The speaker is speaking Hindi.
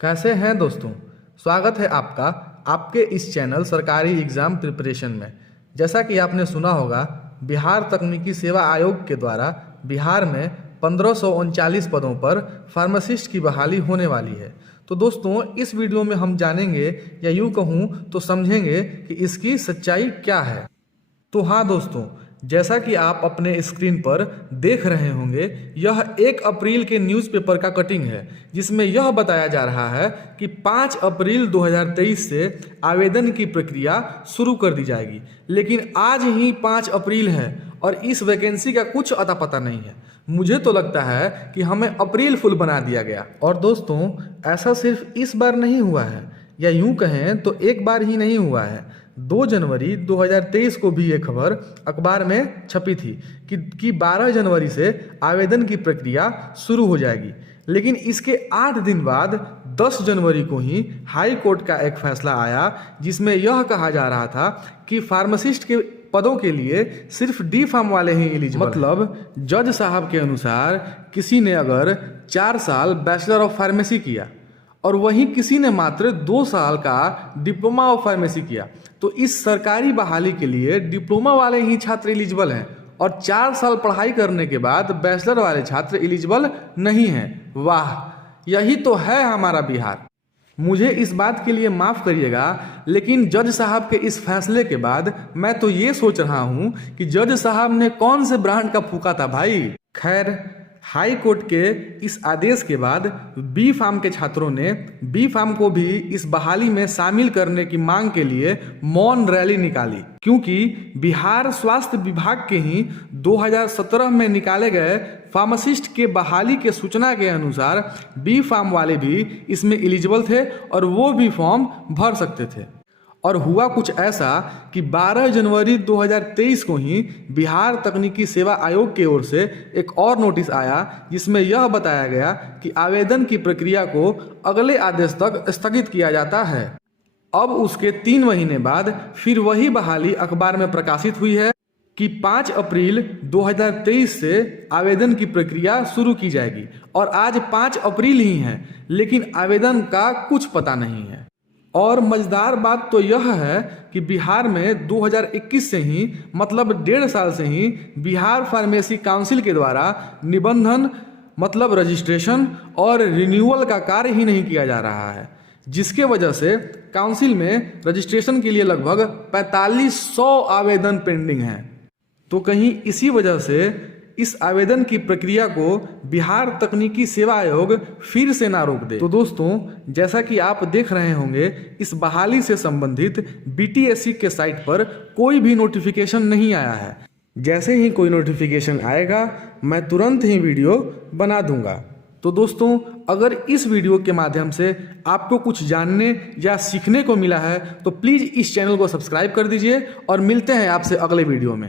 कैसे हैं दोस्तों। स्वागत है आपका आपके इस चैनल सरकारी एग्ज़ाम प्रिपरेशन में। जैसा कि आपने सुना होगा, बिहार तकनीकी सेवा आयोग के द्वारा बिहार में 1539 पदों पर फार्मासिस्ट की बहाली होने वाली है। तो दोस्तों, इस वीडियो में हम जानेंगे या यूँ कहूँ तो समझेंगे कि इसकी सच्चाई क्या है। तो हाँ दोस्तों, जैसा कि आप अपने स्क्रीन पर देख रहे होंगे, यह 1 अप्रैल के न्यूज़पेपर का कटिंग है, जिसमें यह बताया जा रहा है कि 5 अप्रैल 2023 से आवेदन की प्रक्रिया शुरू कर दी जाएगी। लेकिन आज ही 5 अप्रैल है और इस वैकेंसी का कुछ अता पता नहीं है। मुझे तो लगता है कि हमें अप्रैल फुल बना दिया गया। और दोस्तों, ऐसा सिर्फ इस बार नहीं हुआ है, या यूं कहें तो एक बार ही नहीं हुआ है। 2 जनवरी 2023 को भी ये खबर अखबार में छपी थी कि 12 जनवरी से आवेदन की प्रक्रिया शुरू हो जाएगी। लेकिन इसके 8 दिन बाद 10 जनवरी को ही हाई कोर्ट का एक फैसला आया, जिसमें यह कहा जा रहा था कि फार्मासिस्ट के पदों के लिए सिर्फ डी फार्म वाले ही एलिजिबल। मतलब जज साहब के अनुसार किसी ने अगर 4 साल बैचलर ऑफ फार्मेसी किया और वहीं किसी ने मात्र 2 साल का डिप्लोमा ऑफ फार्मेसी किया, तो इस सरकारी बहाली के लिए डिप्लोमा वाले ही छात्र एलिजिबल हैं और 4 साल पढ़ाई करने के बाद बैचलर वाले छात्र एलिजिबल नहीं हैं। वाह, यही तो है हमारा बिहार। मुझे इस बात के लिए माफ़ करिएगा, लेकिन जज साहब के इस फैसले के बाद मैं तो ये सोच रहा हूँ कि जज साहब ने कौन से ब्रांड का फूका था भाई। खैर, हाई कोर्ट के इस आदेश के बाद बी फार्म के छात्रों ने बी फार्म को भी इस बहाली में शामिल करने की मांग के लिए मौन रैली निकाली, क्योंकि बिहार स्वास्थ्य विभाग के ही 2017 में निकाले गए फार्मासिस्ट के बहाली के सूचना के अनुसार बी फार्म वाले भी इसमें एलिजिबल थे और वो भी फॉर्म भर सकते थे। और हुआ कुछ ऐसा कि 12 जनवरी 2023 को ही बिहार तकनीकी सेवा आयोग की ओर से एक और नोटिस आया, जिसमें यह बताया गया कि आवेदन की प्रक्रिया को अगले आदेश तक स्थगित किया जाता है। अब उसके 3 महीने बाद फिर वही बहाली अखबार में प्रकाशित हुई है कि 5 अप्रैल 2023 से आवेदन की प्रक्रिया शुरू की जाएगी। और आज 5 अप्रैल ही है, लेकिन आवेदन का कुछ पता नहीं है। और मज़ेदार बात तो यह है कि बिहार में 2021 से ही, मतलब 1.5 साल से ही बिहार फार्मेसी काउंसिल के द्वारा निबंधन मतलब रजिस्ट्रेशन और रिन्यूअल का कार्य ही नहीं किया जा रहा है, जिसके वजह से काउंसिल में रजिस्ट्रेशन के लिए लगभग 4500 आवेदन पेंडिंग हैं। तो कहीं इसी वजह से इस आवेदन की प्रक्रिया को बिहार तकनीकी सेवा आयोग फिर से ना रोक दे। तो दोस्तों, जैसा कि आप देख रहे होंगे, इस बहाली से संबंधित बीटीएससी के साइट पर कोई भी नोटिफिकेशन नहीं आया है। जैसे ही कोई नोटिफिकेशन आएगा, मैं तुरंत ही वीडियो बना दूंगा। तो दोस्तों, अगर इस वीडियो के माध्यम से आपको कुछ जानने या सीखने को मिला है, तो प्लीज़ इस चैनल को सब्सक्राइब कर दीजिए और मिलते हैं आपसे अगले वीडियो में।